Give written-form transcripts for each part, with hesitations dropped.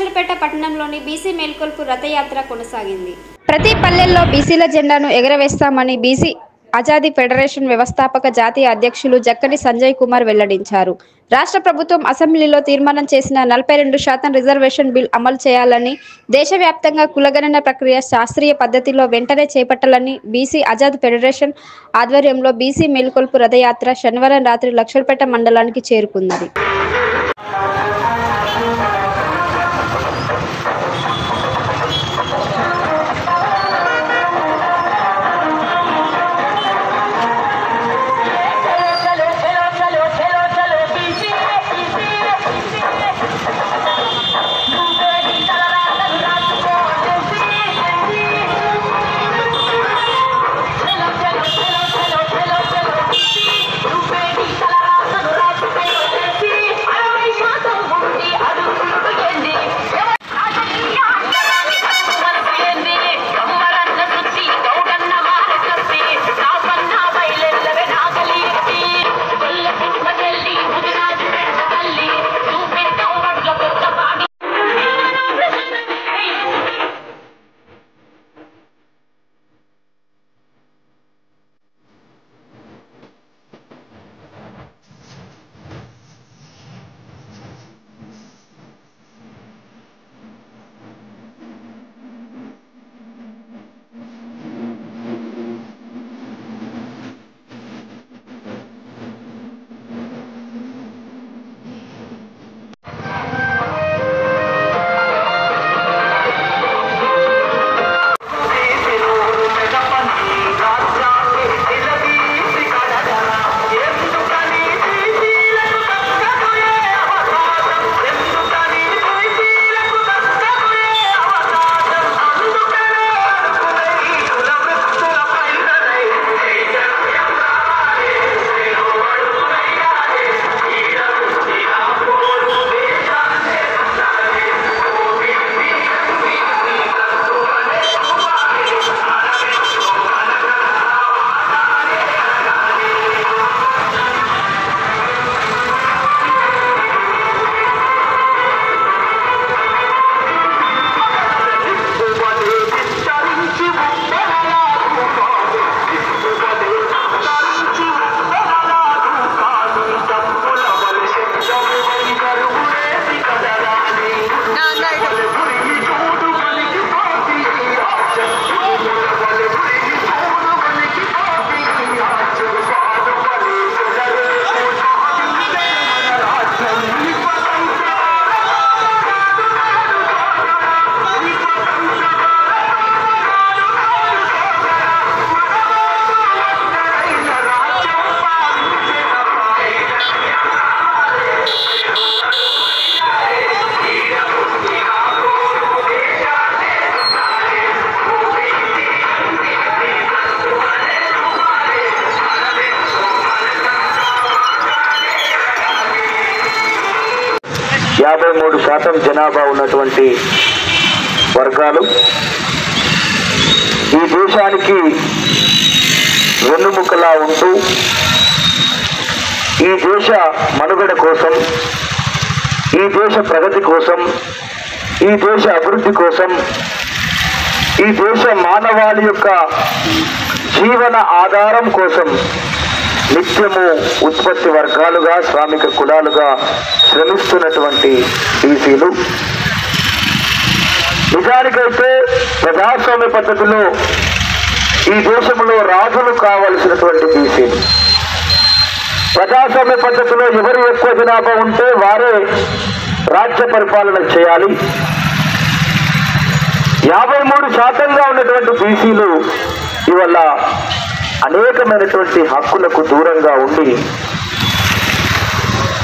లక్షలపేట పట్టణంలోని బీసీ మేల్కొల్పు రథయాత్ర కొనసాగింది. ప్రతి పల్లెల్లో బీసీల జెండాను ఎగరవేస్తామని బీసీ ఆజాదీ ఫెడరేషన్ వ్యవస్థాపక జాతీయ అధ్యక్షులు జక్కని సంజయ్ కుమార్ వెల్లడించారు. రాష్ట్ర ప్రభుత్వం అసెంబ్లీలో తీర్మానం చేసిన 42% రిజర్వేషన్ బిల్ అమలు చేయాలని, దేశవ్యాప్తంగా కులగణన ప్రక్రియ శాస్త్రీయ పద్ధతిలో వెంటనే చేపట్టాలని బీసీ ఆజాదీ ఫెడరేషన్ ఆధ్వర్యంలో బీసీ మేల్కొల్పు రథయాత్ర శనివారం రాత్రి లక్షలపేట మండలానికి చేరుకున్నది. శాతం జనాభా ఉన్నటువంటి వర్గాలు ఈ దేశానికి వెన్నుముకలా ఉంటూ ఈ దేశ మనుగడ కోసం, ఈ దేశ ప్రగతి కోసం, ఈ దేశ అభివృద్ధి కోసం, ఈ దేశ మానవాళి యొక్క జీవన ఆధారం కోసం నిత్యము ఉత్పత్తి వర్గాలుగా, శ్రామిక కులాలుగా శ్రమిస్తున్నటువంటి బీసీలు నిజానికైతే ప్రజాస్వామ్య పద్ధతిలో ఈ దేశంలో రాజులు కావలసినటువంటి బీసీలు. ప్రజాస్వామ్య పద్ధతిలో ఎవరు ఎక్కువ జనాభా ఉంటే వారే రాజ్య పరిపాలన చేయాలి. 53% ఉన్నటువంటి బీసీలు ఇవల్ల అనేకమైనటువంటి హక్కులకు దూరంగా ఉండి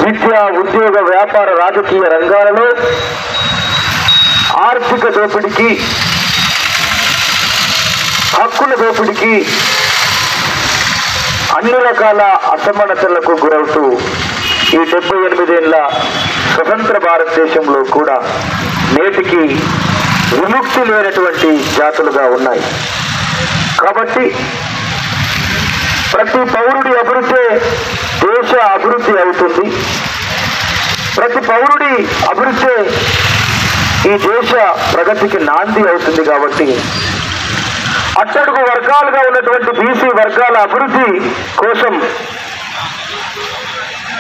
విద్య, ఉద్యోగ, వ్యాపార, రాజకీయ రంగాలలో ఆర్థిక దోపిడీకి, హక్కుల దోపిడీకి, అన్ని రకాల అసమానతలకు గురవుతూ ఈ 78 ఏళ్ల స్వతంత్ర భారతదేశంలో కూడా నేటికి విముక్తి లేనటువంటి జాతులుగా ఉన్నాయి. కాబట్టి ప్రతి పౌరుడి అభివృద్ధి దేశ అభివృద్ధి అవుతుంది. ప్రతి పౌరుడి అభివృద్ధి ఈ దేశ ప్రగతికి నాంది అవుతుంది. కాబట్టి అట్టడుగు వర్గాలుగా ఉన్నటువంటి బీసీ వర్గాల అభివృద్ధి కోసం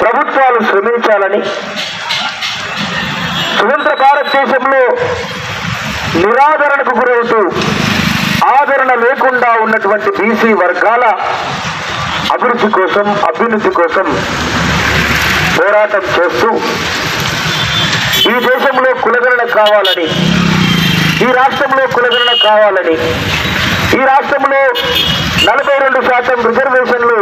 ప్రభుత్వాలు శ్రమించాలని, స్వతంత్ర భారతదేశంలో నిరాదరణకు గురవుతూ ఆదరణ లేకుండా ఉన్నటువంటి బీసీ వర్గాల అభివృద్ధి కోసం, అభ్యున్నతి కోసం పోరాటం చేస్తూ ఈ దేశంలో కులగణన కావాలని, ఈ రాష్ట్రంలో కులగణన కావాలని, ఈ రాష్ట్రంలో 42% రిజర్వేషన్లు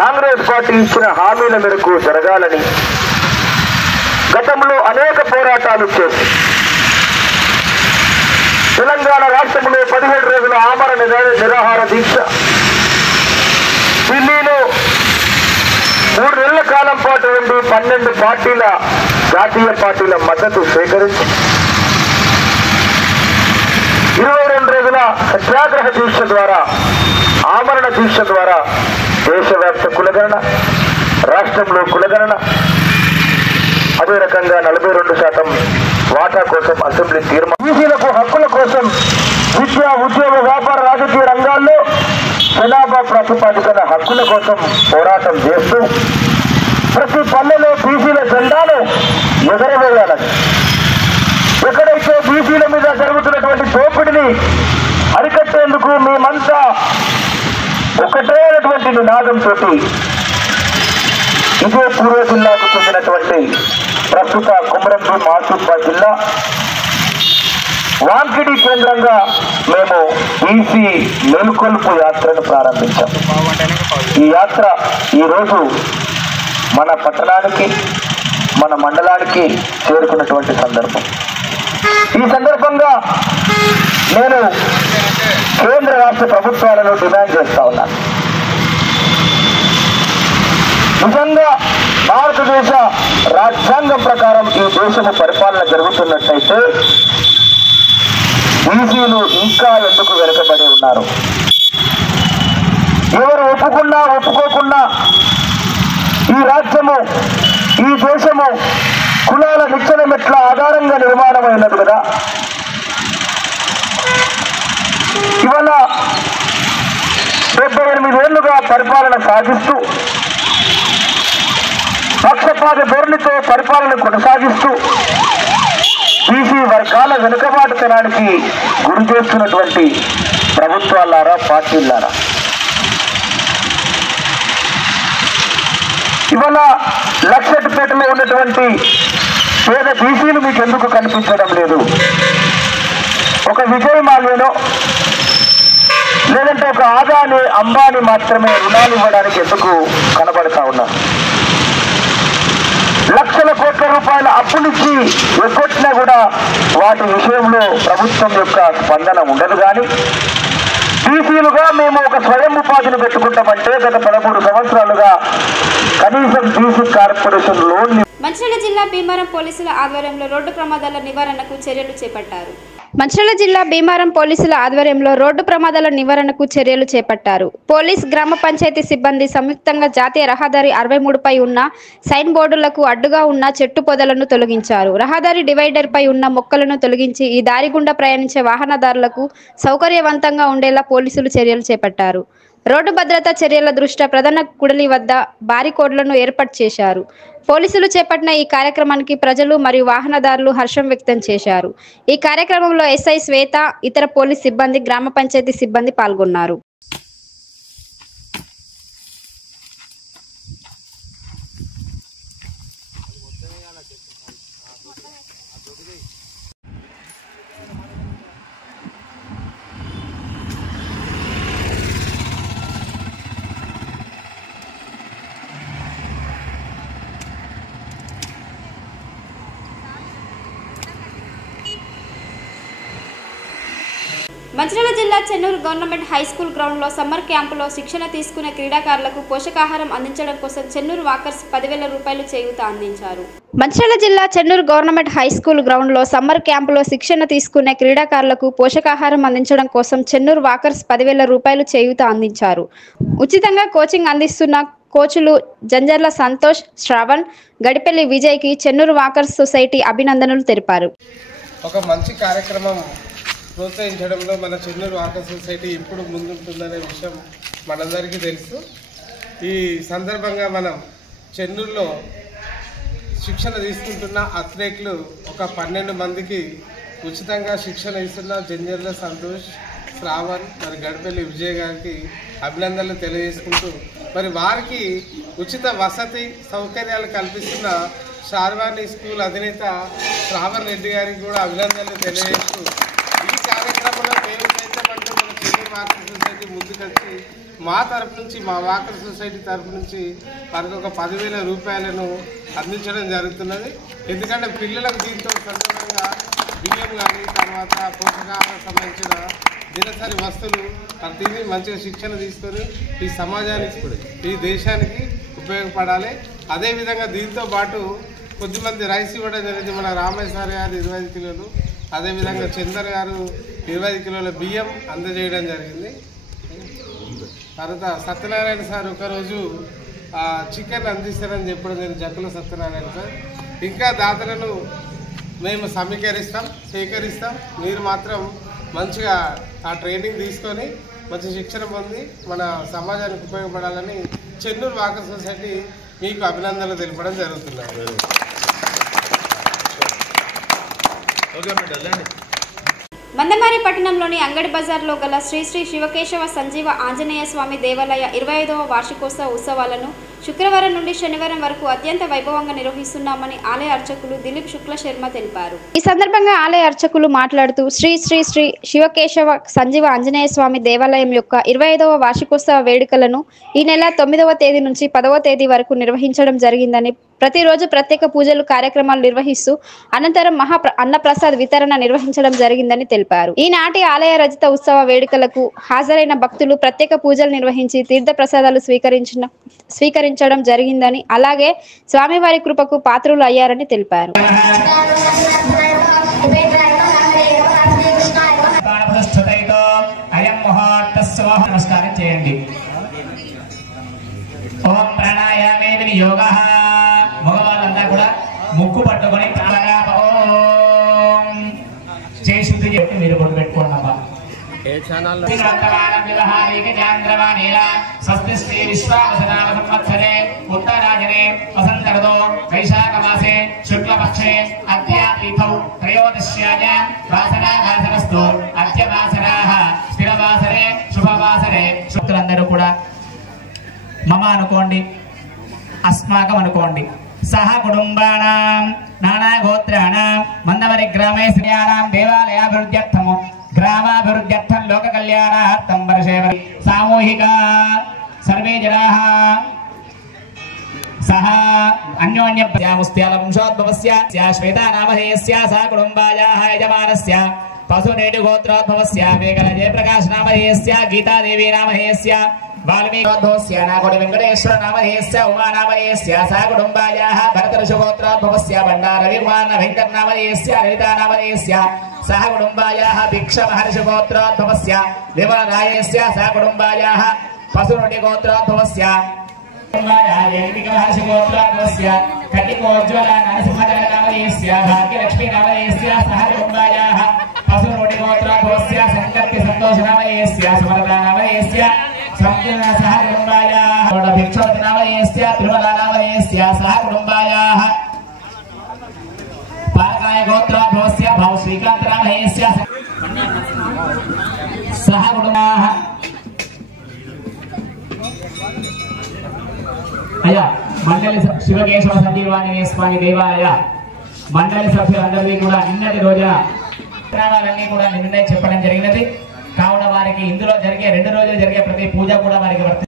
కాంగ్రెస్ పార్టీ ఇచ్చిన హామీల మేరకు జరగాలని గతంలో అనేక పోరాటాలు చేసి తెలంగాణ రాష్ట్రంలో 17 రోజుల ఆమరణ నిరాహార దీక్ష, ఢిల్లీలో 3 నెలల కాలం పాటు ఉండి 12 పార్టీల జాతీయ పార్టీల మద్దతు సేకరించి 22 రోజుల సత్యాగ్రహ దీక్ష ద్వారా, ఆమరణ దీక్ష ద్వారా దేశవ్యాప్త కులగణన, రాష్ట్రంలో కులగణన, అదే రకంగా 42% వాటా కోసం అసెంబ్లీ తీర్మానం, బీసీలకు హక్కుల కోసం విద్యా, ఉద్యోగ, వ్యాపార, రాజకీయ రంగాల్లో జనాభా ప్రాతిపదికన హక్కుల కోసం పోరాటం చేస్తూ ప్రతి పల్లెలో బీసీల జెండాను ఎగరవేయాలని, ఎక్కడైతే బీసీల మీద జరుగుతున్నటువంటి దోపిడిని అరికట్టేందుకు మేమంతా ఒకటే అనేటువంటి నినాదంతో ఇదే పూర్వ జిల్లాకు చెందినటువంటి ప్రస్తుత కుమరంభీం ఆసిఫాబాద్ జిల్లా వాంకిడి కేంద్రంగా మేము బీసీ మేల్కొల్పు యాత్రను ప్రారంభించాం. ఈ యాత్ర ఈరోజు మన పట్టణానికి, మన మండలానికి చేరుకున్నటువంటి సందర్భం. ఈ సందర్భంగా నేను కేంద్ర రాష్ట్ర ప్రభుత్వాలను డిమాండ్ చేస్తా ఉన్నాను. నిజంగా భారతదేశ రాజ్యాంగం ప్రకారం ఈ దేశము పరిపాలన జరుగుతున్నట్టయితే బీసీలు ఇంకా ఎందుకు వెనుకబడి ఉన్నారు? ఎవరు ఒప్పుకున్నా ఒప్పుకోకున్నా ఈ రాజ్యము, ఈ దేశము కులాల నిచ్చెన మెట్ల ఆధారంగా నిర్మాణమైనది కదా. ఇవాళ 78 ఏళ్లుగా పరిపాలన సాగిస్తూ పక్షపాత ధోరణితో పరిపాలన కొనసాగిస్తూ బీసీ వర్గాల వెనుకబాటుతనానికి గురి చేస్తున్నటువంటి ప్రభుత్వాలారా, పార్టీలారా, ఇవాళ లక్షపేటలో ఉన్నటువంటి పేద బీసీలు మీకు ఎందుకు కనిపించడం లేదు? ఒక విజయ్ మాల్యానో లేదంటే ఒక ఆదాని, అంబానీ మాత్రమే రుణాలు ఇవ్వడానికి ఎందుకు కనబడతా ఉన్నారు? లక్షల కోట్ల రూపాయల అప్పులిచ్చి ఎగ్గొట్టినా కూడా వాటి విషయంలో ప్రభుత్వం యొక్క స్పందన ఉండదు. కానీ బీసీలుగా మేము ఒక స్వయం ఉపాధిని పెట్టుకుంటామంటే గత 13 సంవత్సరాలుగా కనీసం బీసీ కార్పొరేషన్ లోన్. మంచిర్యాల జిల్లా భీమవరం పోలీసుల ఆధ్వర్యంలో రోడ్డు ప్రమాదాల నివారణకు చర్యలు చేపట్టారు. మంచిర్యాల జిల్లా భీమవరం పోలీసుల ఆధ్వర్యంలో రోడ్డు ప్రమాదాల నివారణకు చర్యలు చేపట్టారు. పోలీస్, గ్రామ పంచాయతీ సిబ్బంది సంయుక్తంగా జాతీయ రహదారి 63పై ఉన్న సైన్ బోర్డులకు అడ్డుగా ఉన్న చెట్టు పొదలను తొలగించారు. రహదారి డివైడర్ పై ఉన్న మొక్కలను తొలగించి ఈ దారి గుండా ప్రయాణించే వాహనదారులకు సౌకర్యవంతంగా ఉండేలా పోలీసులు చర్యలు చేపట్టారు. రోడ్డు భద్రతా చర్యల దృష్ట్యా ప్రధాన కూడలి వద్ద బారికోడ్లను ఏర్పాటు చేశారు. పోలీసులు చేపట్టిన ఈ కార్యక్రమానికి ప్రజలు మరియు వాహనదారులు హర్షం వ్యక్తం చేశారు. ఈ కార్యక్రమంలో ఎస్ఐ శ్వేత, ఇతర పోలీస్ సిబ్బంది, గ్రామ పంచాయతీ సిబ్బంది పాల్గొన్నారు. మంచిర్యాల జిల్లా చెన్నూరు గవర్నమెంట్ హై స్కూల్ గ్రౌండ్లో సమ్మర్ క్యాంపులో శిక్షణ తీసుకునే క్రీడాకారులకు పోషకాహారం అందించడం కోసం చెన్నూరు వాకర్స్ 10,000 రూపాయలు చేయూత అందించారు. మంచిర్యాల జిల్లా చెన్నూరు గవర్నమెంట్ హై స్కూల్ గ్రౌండ్లో సమ్మర్ క్యాంపులో శిక్షణ తీసుకునే క్రీడాకారులకు పోషకాహారం అందించడం కోసం చెన్నూరు వాకర్స్ 10,000 రూపాయలు చేయూత అందించారు. ఉచితంగా కోచింగ్ అందిస్తున్న కోచులు జంజర్ల సంతోష్, శ్రావణ్, గడిపెల్లి విజయ్కి చెన్నూరు వాకర్స్ సొసైటీ అభినందనలు తెలిపారు. ఒక మంచి కార్యక్రమం ప్రోత్సహించడంలో మన చెన్నూరు వాకర్స్ సొసైటీ ఇప్పుడు ముందుంటుందనే విషయం మనందరికీ తెలుసు. ఈ సందర్భంగా మనం చెన్నూరులో శిక్షణ తీసుకుంటున్న అథ్లెట్లు ఒక 12 మందికి ఉచితంగా శిక్షణ ఇస్తున్న జంజర్ల సంతోష్, శ్రావణ్, మరి గడిపెల్లి విజయ్ గారికి అభినందనలు తెలియజేసుకుంటూ మరి వారికి ఉచిత వసతి సౌకర్యాలు కల్పిస్తున్న శార్వాణి స్కూల్ అధినేత శ్రావణ్ రెడ్డి గారికి కూడా అభినందనలు తెలియజేస్తూ ఈ కార్యక్రమంలో మేము చేద్దామంటూ మన చెన్నూరు వాకర్ సొసైటీ ముందుకొచ్చి మా తరపు నుంచి, మా వాకర్ సొసైటీ తరపు నుంచి వారికి ఒక 10,000 రూపాయలను అందించడం జరుగుతున్నది. ఎందుకంటే పిల్లలకు దీంతో సందర్భంగా బియ్యం కానీ తర్వాత పోషకాహారం సంబంధించిన దినసరి వస్తువులు తిని మంచిగా శిక్షణ తీసుకొని ఈ సమాజానికి, ఈ దేశానికి ఉపయోగపడాలి. అదేవిధంగా దీంతో పాటు కొద్దిమంది రైస్ ఇవ్వడం జరిగింది. మన రామయ్య సార్ గారు 25 కిలోలు, అదేవిధంగా చందర్ గారు 25 కిలోల బియ్యం అందజేయడం జరిగింది. తర్వాత సత్యనారాయణ సార్ ఒకరోజు చికెన్ అందిస్తారని చెప్పడం జరిగింది, జక్కుల సత్యనారాయణ సార్. ఇంకా దాతలను మేము సేకరిస్తాం. మీరు మాత్రం మంచిగా ఆ ట్రైనింగ్ తీసుకొని మంచి శిక్షణ పొంది మన సమాజానికి ఉపయోగపడాలని చెన్నూరు వాకర్ సొసైటీ మీకు అభినందనలు తెలపడం జరుగుతున్నది. మందమారి పట్టణంలోని అంగడి బజార్లో గల శ్రీ శ్రీ శివకేశవ సంజీవ ఆంజనేయ స్వామి దేవాలయ 25వ వార్షికోత్సవ ఉత్సవాలను శుక్రవారం నుండి శనివారం వరకు అత్యంత వైభవంగా నిర్వహిస్తున్నామని ఆలయ అర్చకులు దిలీప్ శుక్ల శర్మ తెలిపారు. ఈ సందర్భంగా ఆలయ అర్చకులు మాట్లాడుతూ శ్రీ శ్రీ శ్రీ శివకేశవ సంజీవ ఆంజనేయ స్వామి దేవాలయం యొక్క 25వ వార్షికోత్సవ వేడుకలను ఈ నెల 9వ తేదీ నుంచి 10వ తేదీ వరకు నిర్వహించడం జరిగిందని, ప్రతిరోజు ప్రత్యేక పూజలు కార్యక్రమాలు నిర్వహిస్తూ అనంతరం అన్నప్రసాద్ వితరణ నిర్వహించడం జరిగిందని తెలిపారు. ఈనాటి ఆలయ రజిత ఉత్సవ వేడుకలకు హాజరైన భక్తులు ప్రత్యేక పూజలు నిర్వహించి తీర్థ ప్రసాదాలు స్వీకరించడం జరిగిందని, అలాగే స్వామివారి కృపకు పాత్రులు అయ్యారని తెలిపారు. నమస్కారం చేయండి. ఓం ప్రాణాయామే యోగః. మగవాళ్ళంతా కూడా ముక్కు పట్టుకొని చేయి శుద్ధి చెప్పి మీరు కొట్టు పెట్టుకోండి అమ్మా. వైశాఖమాసే శుక్లపక్షే అద్యాతీథౌ త్రయోదశ్యాయ వాసనావాసనస్తు అద్యవాసనాః స్థిరవాసరే శుభవాసరే. శుక్రులందరూ కూడా మమ అనుకోండి, అస్మాకం అనుకోండి. సహ కుటుంబానాం నానా గోత్రాణం మందమరి గ్రామే శ్రీయానాం దేవాలయాభివృద్ధ్యర్థము గ్రామాభివృద్ధ్యర్థం లోక కళ్యాణార్థం వర్షేవరి సామూహిక సర్వే జనాః సహ అన్యోన్యముస్త్యాల వంశోద్భవస్య శ్వేతా నామధేయస్య సహ కుటుంబాయాః యజమానస్య పశునేటి గోత్రోద్భవస్య మేఘల జయప్రకాశ నామధేయస్య గీతాదేవి నామధేయస్య వాల్మీకోద్భవస్య నాగోడి వెంకటేశ్వర నామధేయస్య ఉమా నామధేయస్య సహ కుటుంబాయాః భరతఋషిగోత్రోద్భవస్య బండార రవికుమార వెంకట నామధేయస్య లలితా నామధేయస్య సహ కుటుంబాయాః భిక్ష మహర్షి గోత్రోద్భవస్య విమల రాయస్య సహ కుటుంబాయాః పశునుడి గోత్రోద్భవస్య మహర్షి గోత్రోద్భవస్య కటికోజ్వల నరసింహదేవ నామధేయస్య భాగ్యలక్ష్మీ నామధేయస్య సహ కుటుంబాయాః పశునుడి గోత్రోద్భవస్య సంకర్తి సంతోష నామధేయస్య సుమలతా నామధేయస్య సంకీర్ణ సహ కుటుంబాయాః భిక్షవతి నామధేయస్య తిరుమల నామధేయస్య సహ కుటుంబాయాః పారకాయ గోత్రోద్భవస్య భవ శ్రీకాంత నామధేయస్య సహ కుటుంబాః. అయ్యా మండలి శివకేశవ సంజీవాంజనేయ స్వామి దేవాలయ మండలి సభ్యులందరినీ కూడా నిన్నటి రోజున విగ్రహాలన్నీ కూడా నిన్నే చెప్పడం జరిగినది. కావున వారికి ఇందులో జరిగే 2 రోజులు జరిగే ప్రతి పూజ కూడా వారికి వర్తి.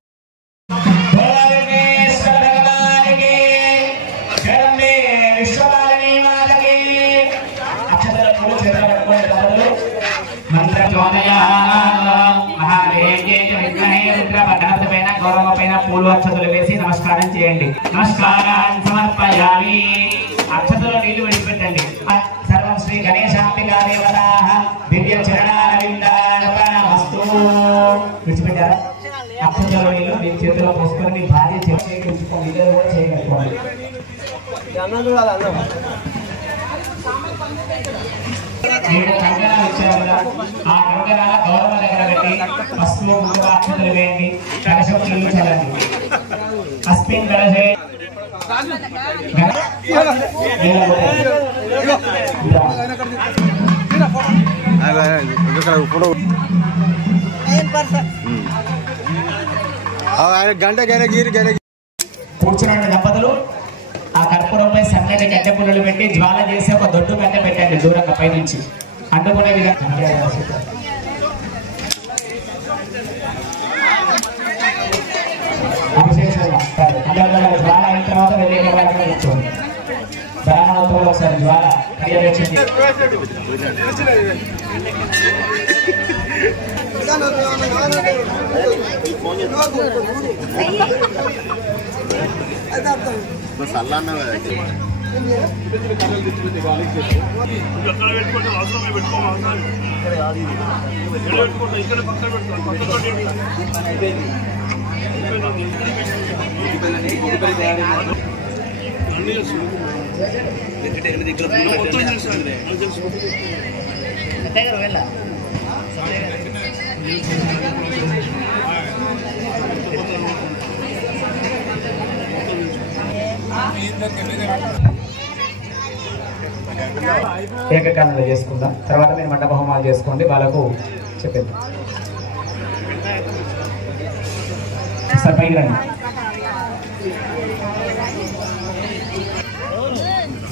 గౌరవ పైన పూలు అక్షతలు వేసి నమస్కారం చేయండి. నమస్కారాన్ని సమర్పయామి. అక్షతలో నీళ్లు విడిచిపెట్టండి. సర్వం శ్రీ గణేశాంబికా దేవతాః దివ్య చరణారవిందార్పణమస్తు. విడిచిపెట్టారా? అక్షతలో నీళ్లు మీ చేతిలో పోసుకొని మీ భార్య చేయించుకోండి, ఇద్దరు కూడా చేయగలుగుకోండి. మీరు కంకణాలు ఇచ్చారు కదా, ఆ కంకణాల గౌరవ దగ్గర పెట్టి పసుపు ముందుగా అక్షతలు వేయండి, కలశం నీళ్ళు చల్లండి. అస్మిన్ కలశే కూర్చున్న దంపతులు ఆ కర్పూరంపై సన్నటి గడ్డ పుల్లలు పెట్టి జ్వాల చేసి ఒక దొడ్డు గడ్డ పెట్టండి దూరంగా పైనుంచి అంటుకునే విధంగా. జ్వాల అయిన తర్వాత వెళ్ళే కూర్చోండి. బ్రాహ్మణోత్సవంలో ఒకసారి జ్వాల పర్యవేక్షించి ఏకకాలంలో చేసుకుందాం. తర్వాత మీరు మండప హోమాలు చేసుకోండి. వాళ్ళకు చెప్పండి. సార్ పైకి రండి.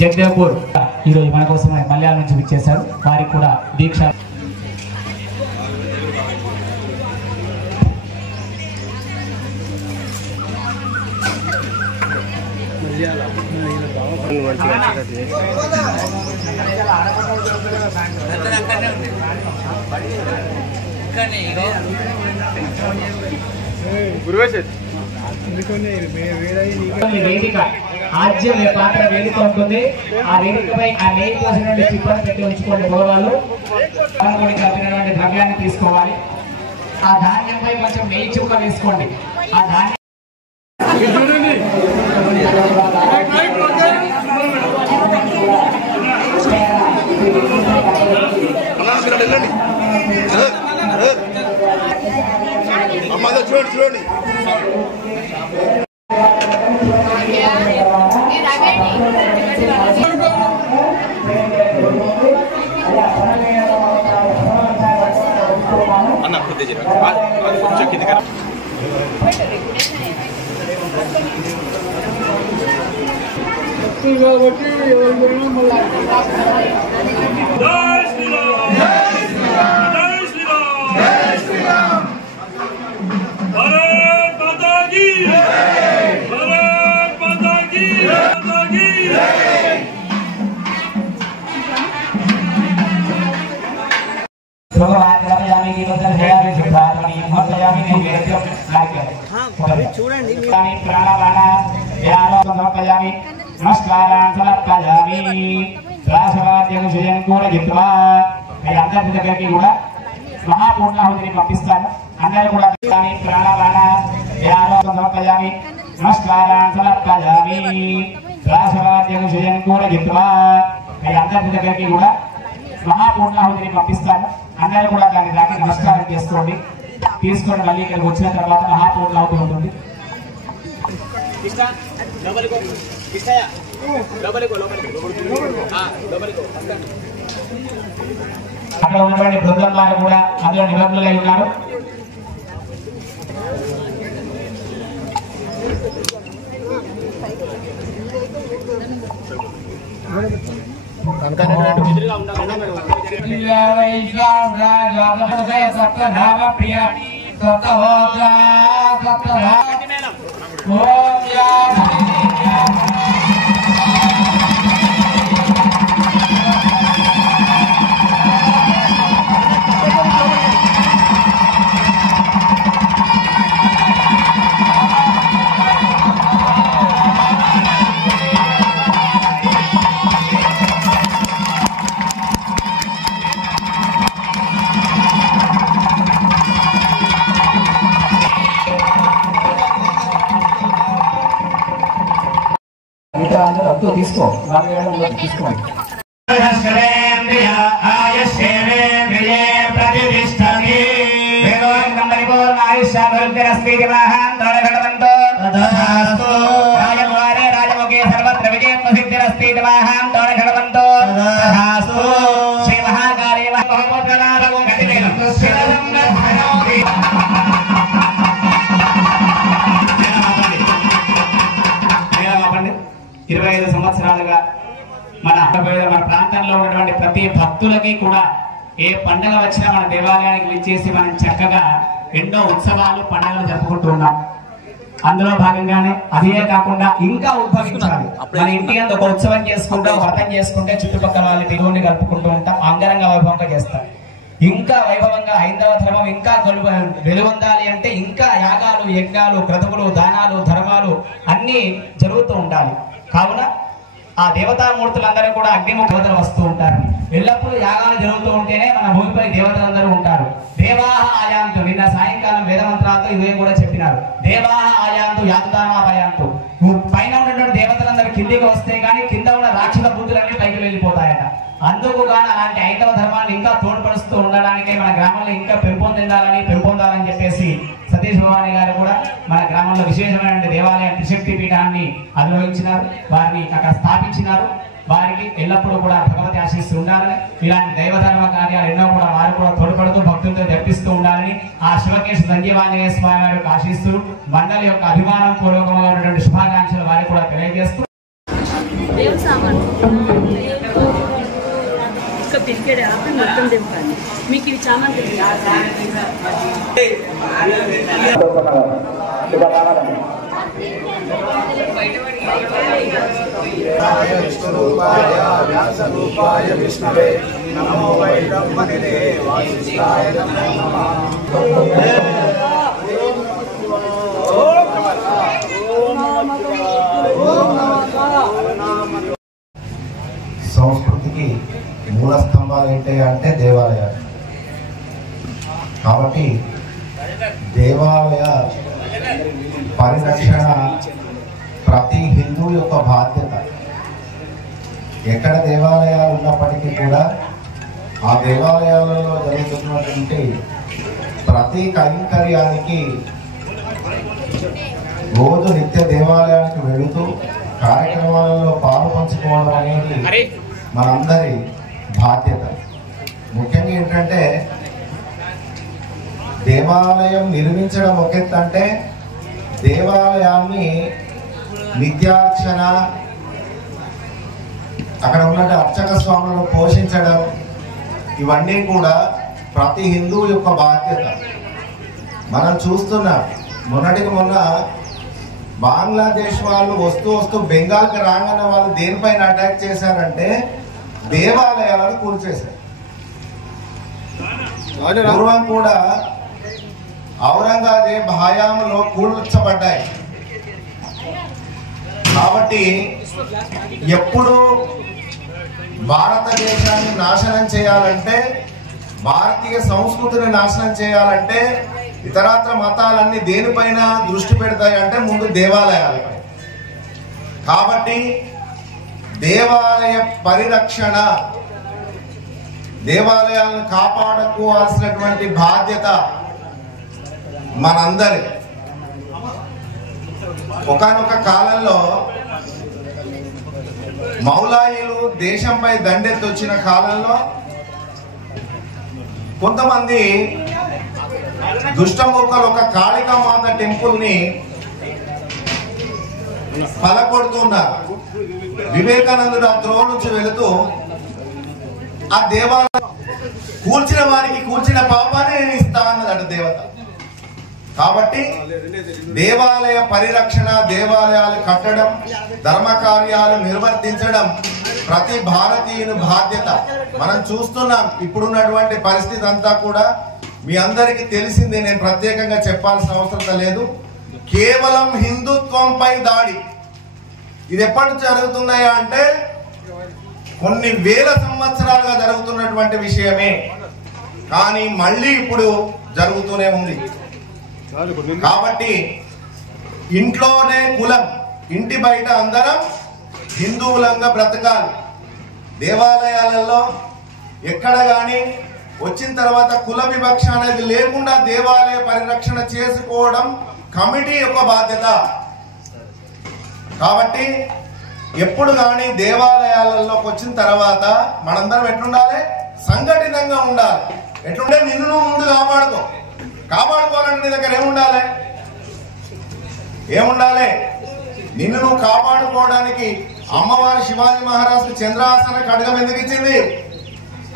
జగదేవ్పూర్ ఈరోజు మన కోసం మలయాళం నుంచి విచ్చేశారు. వారికి కూడా దీక్ష వేదిక ఆజ్య పాత్ర వేదిక ఉంటుంది. ఆ వేదికపై ఆ నెయ్యి పోసినటువంటి చిప్పలు పెట్టి ఉంచుకోండి. మగవాళ్ళు కలిపినటువంటి ద్రవ్యాన్ని తీసుకోవాలి. ఆ ధాన్యంపై కొంచెం నెయ్యి చుక్క వేసుకోండి. ఆ ధాన్యం చూడండి అన్న కొంచెం కింద చూడండి ప్రాణాల సమర్పయామి నమస్కారాన్ సమర్పయామి రాసవాద్యం విజయం కూడా జిత్వా మీ అందరి దగ్గరికి కూడా మహాపూర్ణాహుతిని పంపిస్తాను. అందరూ కూడా ప్రాణాల సమర్పయామి నమస్కారాన్ సమర్పయామి రాసవాద్యం విజయం కూడా జిత్వా మీ అందరి దగ్గరికి కూడా మహాపూర్ణాహుతిని పంపిస్తాను. అందరూ కూడా దాని దాకా నమస్కారం చేసుకోండి. తీసుకొని మళ్ళీ ఇక్కడికి వచ్చిన తర్వాత మహాపూర్ణాహుతి ఉంటుంది. అక్కడ ఉన్నటువంటి బృందం వారు కూడా అందులో నిబంధనలై ఉన్నారు. తీసుకోండి. రాజముఖే సర్వత్ర విజయం సిద్ధిరస్తి శ్రీ మహాకాళీ ఇరవై 25 సంవత్సరాలుగా మన ప్రాంతంలో ఉన్నటువంటి ప్రతి భక్తులకి కూడా ఏ పండుగ వచ్చినా మన దేవాలయానికి విచ్చేసి మనం చక్కగా ఎన్నో ఉత్సవాలు పండుగలు జరుపుకుంటూ ఉన్నాం. అందులో భాగంగానే అదే కాకుండా ఇంకా ఉద్భవించాలి. మన ఇంటి అంత ఒక ఉత్సవం చేసుకుంటే వ్రతం చేసుకుంటే చుట్టుపక్కల వాళ్ళ దేవుణ్ణి కలుపుకుంటూ ఉంటాం, అంగరంగ వైభవంగా చేస్తాం. ఇంకా వైభవంగా హైందవ ధర్మం ఇంకా వెలువొందాలి అంటే ఇంకా యాగాలు, యజ్ఞాలు, క్రతువులు, దానాలు, ధర్మాలు అన్ని జరుగుతూ ఉండాలి. కావున ఆ దేవతామూర్తులందరూ కూడా అగ్నిముఖ దేవతలు వస్తూ ఉంటారు. ఎల్లప్పుడూ యాగాలు జరుగుతూ ఉంటేనే మన భూమిపై దేవతలందరూ ఉంటారు. దేవాహ ఆయాంతు, నిన్న సాయంకాలం వేదమంత్రాలతో ఇదే కూడా చెప్పినారు. దేవాహ ఆయాంతు యాతుదానాభయాంతు, పైన ఉన్నటువంటి దేవతలందరూ కిందికి వస్తే గానీ కింద ఉన్న రాక్షస బుద్ధులన్నీ పైకి వెళ్ళిపోతాయట. అందుకు గాని అలాంటి ఐదవ ధర్మాన్ని ఇంకా తోడ్పడుస్తూ ఉండడానికే మన గ్రామంలో ఇంకా పెంపొందాలని చెప్పేసి సతీష్ భవాని గారు కూడా మన గ్రామంలో విశేషమైన దేవాలయ త్రిశక్తి పీఠాన్ని అధిరోహించినారు, వారిని అక్కడ స్థాపించినారు. వారికి ఎల్లప్పుడూ కూడా భగవతి ఆశీస్సు ఉండాలని, ఇలాంటి దైవధర్మ కార్యాలు ఎన్నో కూడా వారు కూడా తోడ్పడుతూ భక్తులతో జరిపిస్తూ ఉండాలని ఆ శివకేశ సంజీవాంజనేయ స్వామి వారి యొక్క ఆశీస్సులు, మండలి యొక్క అభిమానం పూర్వకంగా ఉన్నటువంటి శుభాకాంక్షలు వారికి కూడా తెలియజేస్తూ పిరికెడే ఆపి మొత్తం దింపండి. మీకు ఇవి చామంతి వ్యాసరూపాయ విష్ణవే నమో వై బ్రహ్మనిధే వాసిష్ఠాయ నమః. సంస్కృతికి మూల స్తంభాలు ఏంటి అంటే దేవాలయాలు. కాబట్టి దేవాలయ పరిరక్షణ ప్రతి హిందూ యొక్క బాధ్యత. ఎక్కడ దేవాలయాలు ఉన్నప్పటికీ కూడా ఆ దేవాలయాలలో జరుగుతున్నటువంటి ప్రతి కైంకర్యానికి రోజు నిత్య దేవాలయానికి వెళుతూ కార్యక్రమాలలో పాలు పంచుకోవడం అనేది మనందరి బాధ్యత. ముఖ్యంగా ఏంటంటే దేవాలయం నిర్మించడం ఒక ఎత్తు అంటే దేవాలయాన్ని నిత్యార్చన, అక్కడ ఉన్న అర్చక స్వాములను పోషించడం, ఇవన్నీ కూడా ప్రతి హిందువు యొక్క బాధ్యత. మనం చూస్తున్నాం, మొన్నటికి మొన్న బంగ్లాదేశ్ వాళ్ళు వస్తూ బెంగాల్కి రాగానే వాళ్ళు దేనిపైన అటాక్ చేశారంటే దేవాలయాలను కూల్చేశారు. పూర్వం కూడా ఔరంగజేబ్ హయాంలో కూల్చబడ్డాయి. కాబట్టి ఎప్పుడు భారతదేశాన్ని నాశనం చేయాలంటే, భారతీయ సంస్కృతిని నాశనం చేయాలంటే ఇతరత్ర మతాలన్నీ దేనిపైన దృష్టి పెడతాయి అంటే ముందు దేవాలయాలపై. కాబట్టి దేవాలయ పరిరక్షణ, దేవాలయాలను కాపాడుకోవాల్సినటువంటి బాధ్యత మనందరి. ఒకానొక కాలంలో మౌలాయిలు దేశంపై దండెత్తి వచ్చిన కాలంలో కొంతమంది దుష్టమూకలు ఒక కాళికామాత టెంపుల్ ని పలకొడుతున్నారు. వివేకానందుడు ఆ త్రోవ నుంచి వెళుతూ ఆ దేవాలయం కూల్చిన వారికి కూల్చిన పాపాన్ని నేను ఇస్తా అన్నదట దేవత. కాబట్టి దేవాలయ పరిరక్షణ, దేవాలయాలు కట్టడం, ధర్మ కార్యాలు నిర్వర్తించడం ప్రతి భారతీయుని బాధ్యత. మనం చూస్తున్నాం ఇప్పుడున్నటువంటి పరిస్థితి అంతా కూడా మీ అందరికీ తెలిసిందే, నేను ప్రత్యేకంగా చెప్పాల్సిన అవసరం లేదు. కేవలం హిందుత్వంపై దాడి. ఇది ఎప్పటి నుంచి జరుగుతున్నాయా అంటే కొన్ని వేల సంవత్సరాలుగా జరుగుతున్నటువంటి విషయమే, కానీ మళ్ళీ ఇప్పుడు జరుగుతూనే ఉంది. కాబట్టి ఇంట్లోనే కులం, ఇంటి బయట అందరం హిందువులంగా బ్రతకాలి. దేవాలయాలలో ఎక్కడ కానీ వచ్చిన తర్వాత కుల వివక్ష అనేది లేకుండా దేవాలయ పరిరక్షణ చేసుకోవడం కమిటీ యొక్క బాధ్యత. కాబట్టి ఎప్పుడు కానీ దేవాలయాలలోకి వచ్చిన తర్వాత మనందరం ఎట్లుండాలి? సంఘటితంగా ఉండాలి. ఎట్లుంటే నిన్ను నువ్వు ముందు కాపాడుకోవాలంటే నీ దగ్గర ఏముండాలి? నిన్ను నువ్వు కాపాడుకోవడానికి అమ్మవారి శివాజీ మహారాజుకి చంద్రాసన ఖడ్గం ఎందుకు ఇచ్చింది?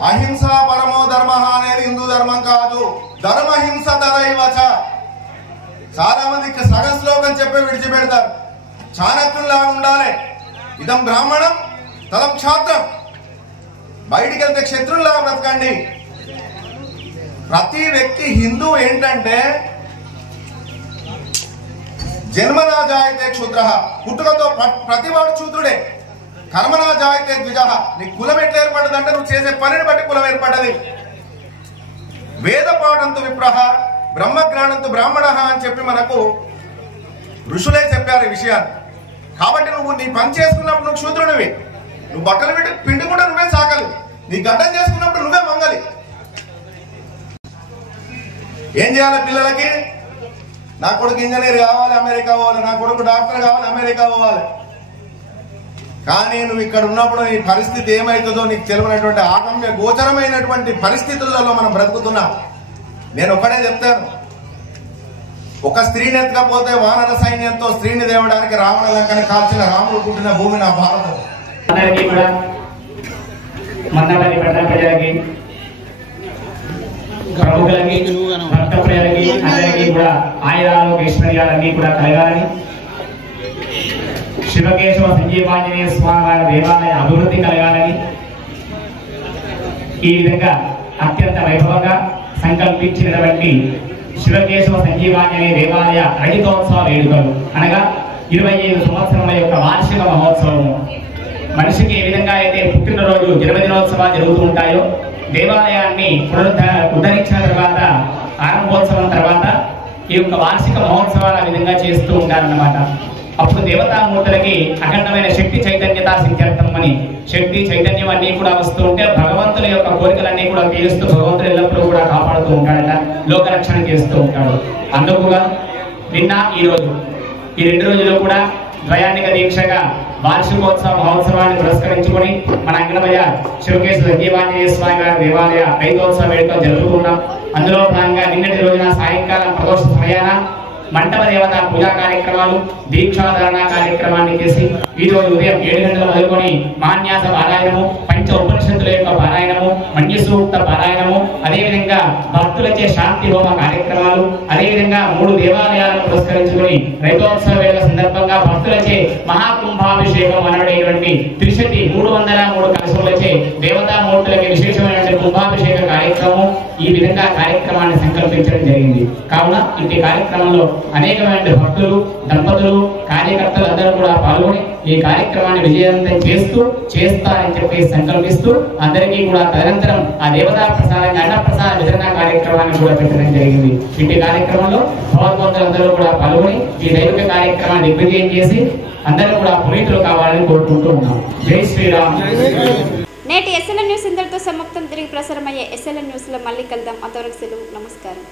అహింస పరమో ధర్మ అనేది హిందూ ధర్మం కాదు, ధర్మహింస తదైవచ. చాలా మంది సగం శ్లోకం చెప్పి విడిచిపెడతారు. చాణక్యుల్లా ఉండాలి. ఇదం బ్రాహ్మణం తదం క్షాత్రం. బయటికి వెళ్తే క్షత్రుల్లా బ్రతకండి. ప్రతి వ్యక్తి హిందూ ఏంటంటే జన్మనా జాయతే క్షుద్ర, పుట్టుకతో ప్రతివాడు శూద్రుడే. కర్మనా జాయతే ద్విజ, నీ కులం ఎట్లా ఏర్పడ్డదంటే నువ్వు చేసే పనిని బట్టి కులం ఏర్పడ్డది. వేద పాఠంతో విప్రహ బ్రహ్మజ్ఞానంతో బ్రాహ్మణ అని చెప్పి మనకు ఋషులే చెప్పారు ఈ విషయాన్ని. కాబట్టి నువ్వు నీ పని చేసుకున్నప్పుడు నువ్వు శూద్రుడివి, నువ్వు బట్టలు పెట్టి పిండి కూడా నువ్వే సాకలి, నీ గడ్డం చేసుకున్నప్పుడు నువ్వే మంగలి. ఏం చేయాలి? పిల్లలకి నా కొడుకు ఇంజనీర్ కావాలి, అమెరికా పోవాలి, నా కొడుకు డాక్టర్ కావాలి, అమెరికా పోవాలి. కానీ నువ్వు ఇక్కడ ఉన్నప్పుడు నీ పరిస్థితి ఏమవుతుందో నీకు తెలియనటువంటి ఆగమ్య గోచరమైనటువంటి పరిస్థితులలో మనం బ్రతుకుతున్నాం. నేను ఒకటే చెప్తాను, ఒక స్త్రీని ఎత్తకపోతే వానర సైన్యంతో స్త్రీని దేవడానికి రావణ లంకని కాల్చిన రాముడు పుట్టిన భూమి నా భారతం. అందరికీ కూడా మందపల్లి పట్టణ ప్రజలకి, ప్రముఖులకి, భక్త ప్రజలకి అందరికీ కూడా ఆయురాలు ఐశ్వర్యాలన్నీ కూడా కలగాలని, శివకేశవ సంజీవాంజనేయ స్వామి వారి దేవాలయ అభివృద్ధి కలగాలని ఈ విధంగా అత్యంత వైభవంగా సంకల్పించినటువంటి శివకేశవ సంజీవాంజనేయ దేవాలయ రజతోత్సవ వేడుకలు అనగా 25 సంవత్సరముల యొక్క వార్షిక మహోత్సవము. మనిషికి ఏ విధంగా అయితే పుట్టినరోజు జన్మదినోత్సవాలు జరుగుతూ ఉంటాయో, దేవాలయాన్ని ఉద్ధరించిన తర్వాత ఆరంభోత్సవం తర్వాత ఈ యొక్క వార్షిక మహోత్సవాలు ఆ విధంగా చేస్తూ ఉంటారన్నమాట. అప్పుడు దేవతామూర్తులకి అఖండమైన శక్తి చైతన్యత సిద్ధార్థం అని శక్తి చైతన్యం అన్నీ కూడా వస్తూ ఉంటే భగవంతుల యొక్క కోరికలన్నీ కూడా తీరుస్తూ భగవంతుడు ఎల్లప్పుడూ కూడా కాపాడుతూ ఉంటాడట, లోకరక్షణ చేస్తూ ఉంటాడు. అందుకుగా నిన్న ఈరోజు ఈ 2 రోజులు కూడా ద్వయాన్నిక దీక్షగా వార్షికోత్సవ మహోత్సవాన్ని పురస్కరించుకొని మన అంగనబజార్ శివకేశవ సంజీవాంజనేయ స్వామి వారి దేవాలయ రజతోత్సవ వేడుకలు జరుపుకుంటాం. అందులో భాగంగా నిన్నటి రోజున సాయంకాలం ప్రదోష సమయాన మంటప దేవత పూజా కార్యక్రమాలు, దీక్షాధారణ కార్యక్రమాన్ని చేసి ఈ రోజు ఉదయం 7 గంటల మొదలుకొని మాన్యాస పారాయణము, పంచ ఉపనిషత్తుల యొక్క పారాయణము, మన్యసూక్త పారాయణము, అదేవిధంగా భక్తులచే శాంతి హోమ కార్యక్రమాలు, అదేవిధంగా 3 దేవాలయాలను పురస్కరించుకొని రజతోత్సవ వేళ సందర్భంగా భక్తులచే మహాకుంభాభిషేకం అనబడేటువంటి త్రిశతి 303 కలశములచే దేవతామూర్తులకి విశేషమైనటువంటి కుంభాభిషేక కార్యక్రమం ఈ విధంగా కార్యక్రమాన్ని సంకల్పించడం జరిగింది. కావున ఇంటి కార్యక్రమంలో అనేకమైన భక్తులు, దంపతులు, కార్యకర్తలు అందరూ కూడా పాల్గొని ఈ కార్యక్రమాన్ని విజయవంతం చేస్తారని చెప్పి సంకల్పిస్తూ అందరికీ కూడా తదనంతరం ఆ దేవతా ప్రసాదంగా అన్నప్రసాద వితరణ కార్యక్రమాన్ని కూడా పెట్టడం జరిగింది. ఇంటి కార్యక్రమంలో భగవద్భక్తులందరూ కూడా పాల్గొని ఈ దైవిక కార్యక్రమాన్ని దిగ్విజయం చేసి అందరూ కూడా పునీతులు కావాలని కోరుకుంటూ ఉన్నాం. జై శ్రీరామ్. నేటి ఎస్ఎల్ఎన్ న్యూస్ ఇంతటితో సమాప్తం. తిరిగి ప్రసారమయ్యే ఎస్ఎల్ఎన్ న్యూస్లో మళ్ళీ కలుద్దాం. అంతవరకు సెలవు. నమస్కారం.